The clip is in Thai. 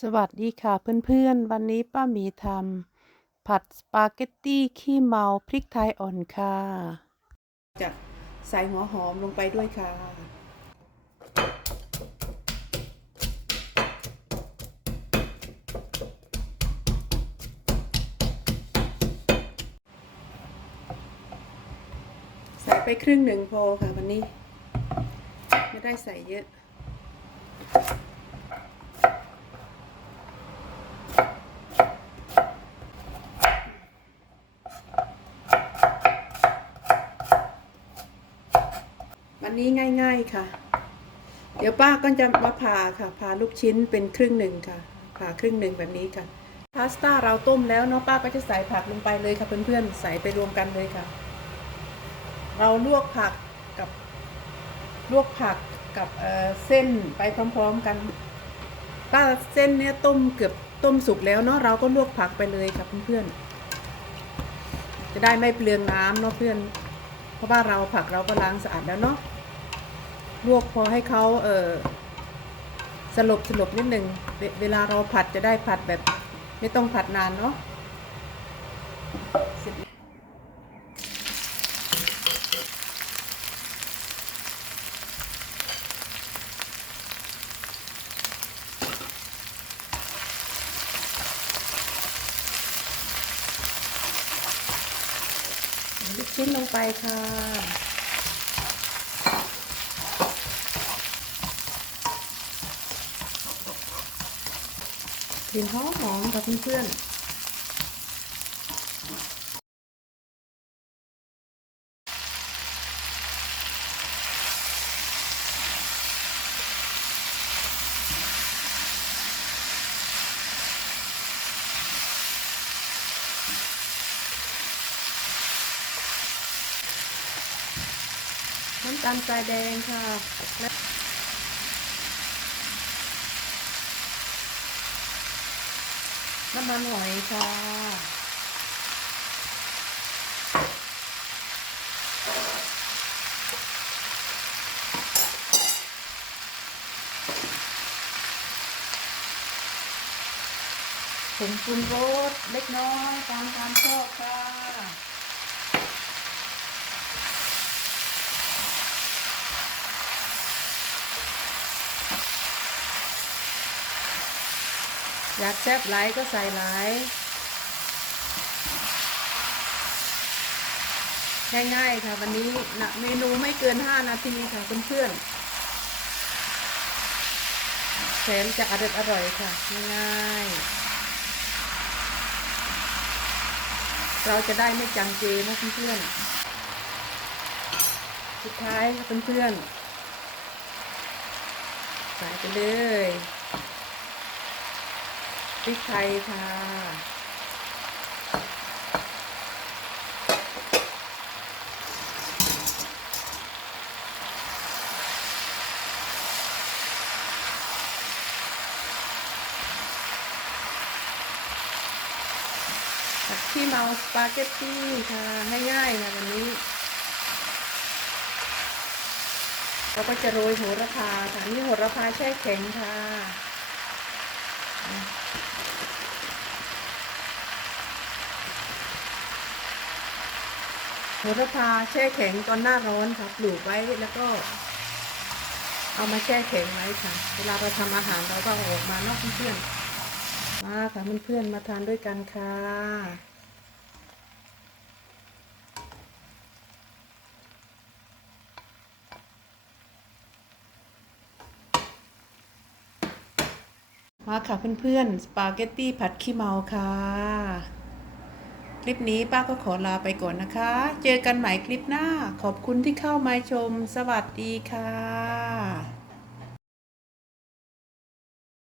สวัสดีค่ะเพื่อนๆ วันนี้ป้าหมีทำผัดสปาเกตตี้ขี้เมาพริกไทยอ่อนค่ะจะใส่หัวหอมลงไปด้วยค่ะ ใส่ไปครึ่งหนึ่งพอค่ะวันนี้ ไม่ได้ใส่เยอะ วันนี้ง่าย ๆค่ะ เดี๋ยวป้าก็จะมาผ่าค่ะผ่าลูกชิ้นเป็นครึ่งหนึ่งค่ะผ่าครึ่งหนึ่งแบบนี้ค่ะ พาสต้าเราต้มแล้วเนาะป้าก็จะใส่ผักลงไปเลยค่ะเพื่อนๆใส่ไปรวมกันเลยค่ะ เราลวกผักกับลวกผักกับเเส้นไปพร้อมๆกัน ป้าเส้นเนี้ยต้มเกือบต้มสุกแล้วเนาะเราก็ลวกผักไปเลยค่ะเพื่อนๆจะได้ไม่เปลืองน้ำเนาะเพื่อน เพราะว่าเราผักเราก็ล้างสะอาดแล้วเนาะ ลวกพอให้เขาเออสลบสลบนิดหนึ่งเวเวลาเราผัดจะได้ผัดแบบ ไม่ต้องผัดนานเนาะเสร็จลูกชิ้นลงไปค่ะ กลิ่นหอมหอมค่ะเพื่อนๆน้ำตาลทรายแดงค่ะและ น้ำมันหอยค่ะผงปรุงรสเล็กน้อยตามความชอบค่ะ อยากแซ่บไหลายก็ใส่ไหลายง่ายๆค่ะวันนี้นะเมนูไม่เกิน 5 นาทีค่ะเพื่อนๆแสนจะอร่อยอร่อยค่ะง่ายๆเราจะได้ไม่จังเจนะเพื่อนๆสุดท้ายค่ะเพื่อนๆใส่ไปเลย พริกไทยค่ะผัดขี้เมาสปาเกตตี้ค่ะง่ายๆค่ะวันนี้เราก็จะโรยโหระพาค่ะนี่โหระพาแช่แข็งค่ะ โหระพาแช่แข็งตอนหน้าร้อนค่ะปลูกไว้แล้วก็ เอามาแช่แข็งไว้ค่ะ เวลาเราทำอาหารเราก็ออกมานอกเพื่อนมาค่ะเพื่อนๆมาทานด้วยกันค่ะมาค่ะเพื่อนๆ สปาเกตตี้ผัดขี้เมาค่ะ คลิปนี้ป้าก็ขอลาไปก่อนนะคะ เจอกันใหม่คลิปหน้า ขอบคุณที่เข้ามาชม สวัสดีค่ะ